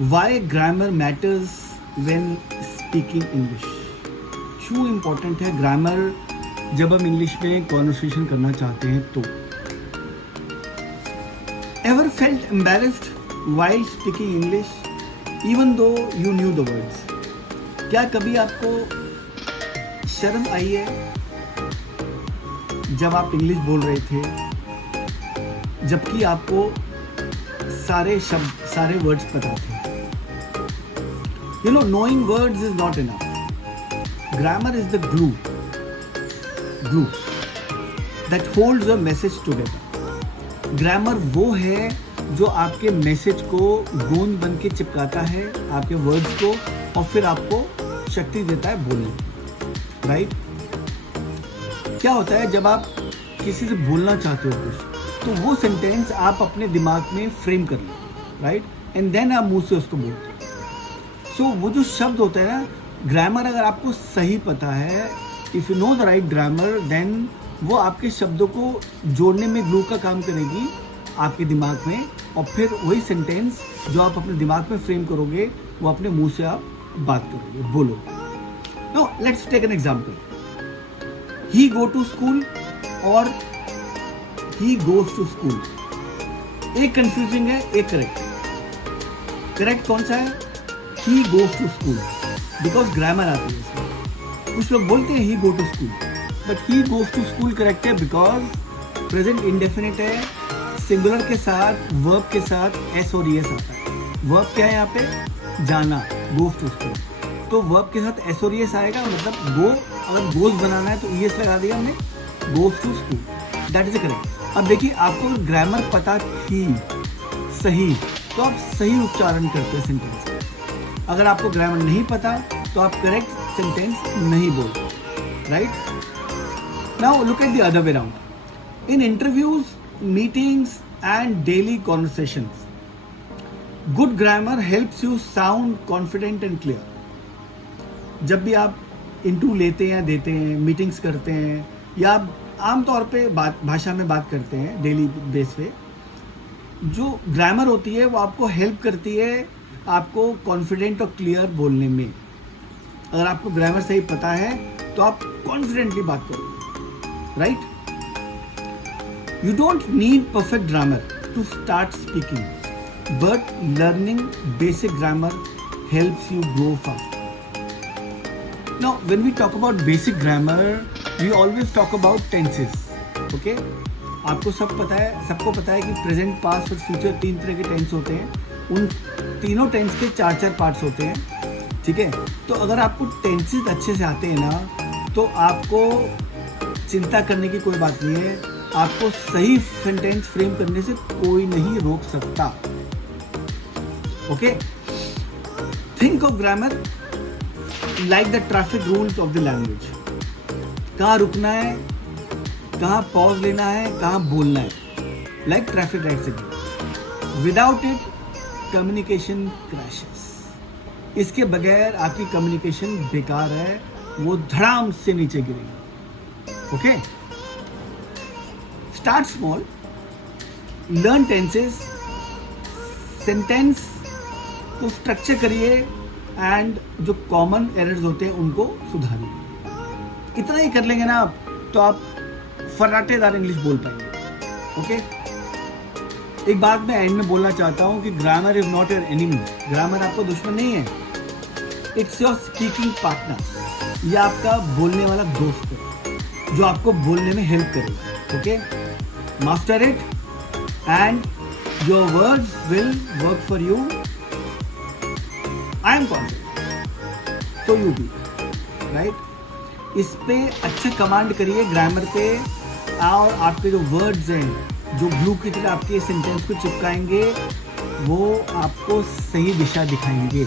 Y grammar matters when speaking English. क्यों important है grammar जब हम इंग्लिश में कॉन्वर्सेशन करना चाहते हैं तो। Ever felt embarrassed while speaking English even though you knew the words. क्या कभी आपको शर्म आई है जब आप इंग्लिश बोल रहे थे जबकि आपको सारे शब्द सारे वर्ड्स पता थे? You know, knowing words is not enough. Grammar is the glue that holds a message together. Grammar वो है जो आपके मैसेज को गोंद बन के चिपकाता है आपके वर्ड्स को और फिर आपको शक्ति देता है बोलने। राइट? क्या होता है जब आप किसी से बोलना चाहते हो कुछ तो वो सेंटेंस आप अपने दिमाग में फ्रेम कर लो, राइट, एंड देन आप मुंह से उसको बोलते हो। सो वो जो शब्द होता है ना, ग्रामर अगर आपको सही पता है, if you know the right grammar, then वो आपके शब्दों को जोड़ने में ग्लू का काम करेगी आपके दिमाग में, और फिर वही सेंटेंस जो आप अपने दिमाग में फ्रेम करोगे वो अपने मुंह से आप बात करोगे, बोलोगे। No, let's take an example. He go to school और ही गोज टू स्कूल। एक कंफ्यूजिंग है, एक करेक्ट है। करेक्ट कौन सा है? He goes to school, because grammar आती है इसमें। कुछ लोग बोलते हैं he go to school, but he goes to school correct है बिकॉज प्रेजेंट इंडेफिनिट है, सिंगुलर के साथ वर्ब के साथ एस और ईएस आता है। वर्ब क्या है यहाँ पे? जाना, गोज टू स्कूल। तो वर्ब के साथ एस और ईएस आएगा, मतलब गो, अगर गोज बनाना है तो ईएस लगा दिया हमने, goes to school, that is correct. अब देखिए, आपको ग्रामर पता थी सही तो आप सही उच्चारण करते हैं सेंटेंस का। अगर आपको ग्रामर नहीं पता तो आप करेक्ट सेंटेंस नहीं बोलते। Right? Now look at the other way round. In interviews, meetings and daily conversations, good grammar helps you sound confident and clear. जब भी आप इंटरव्यू लेते हैं, देते हैं, मीटिंग्स करते हैं, या आमतौर पे भाषा में बात करते हैं डेली बेस पे, जो ग्रामर होती है वो आपको हेल्प करती है आपको कॉन्फिडेंट और क्लियर बोलने में। अगर आपको ग्रामर सही पता है तो आप कॉन्फिडेंटली बात करोगे। Right? You don't need perfect grammar to start speaking, but learning basic grammar helps you grow fast. Now, when we talk about basic grammar, we always talk about tenses. Okay? आपको सबको पता है कि present, past और future 3 तरह के tense होते हैं। उन तीनों टेंस के 4-4 पार्ट्स होते हैं। ठीक है? तो अगर आपको टेंसेस अच्छे से आते हैं ना, तो आपको चिंता करने की कोई बात नहीं है। आपको सही सेंटेंस फ्रेम करने से कोई नहीं रोक सकता। Okay? Think of grammar like the traffic rules of the language. कहाँ रुकना है, कहाँ पॉज लेना है, कहाँ बोलना है, like traffic light signal. Without it, communication crashes. इसके बगैर आपकी कम्युनिकेशन बेकार है, वो धड़ाम से नीचे गिरेगी। Okay? Start small, learn tenses, sentence को स्ट्रक्चर करिए एंड जो कॉमन एरर्स होते हैं उनको सुधारिए। इतना ही कर लेंगे ना आप, तो आप फर्राटेदार इंग्लिश बोल पाएंगे। ओके? एक बात मैं एंड में बोलना चाहता हूँ कि grammar is not your enemy. Grammar आपका दुश्मन नहीं है, इट्स योर स्पीकिंग पार्टनर। ये आपका बोलने वाला दोस्त है जो आपको बोलने में हेल्प करेगा। Okay? Master it and your words will work for you. I am confident, so you be, right? इस पे अच्छा कमांड करिए ग्रामर पे, और आपके जो वर्ड्स हैं जो ग्लू की तरह आपके सेंटेंस को चिपकाएंगे वो आपको सही दिशा दिखाएंगे।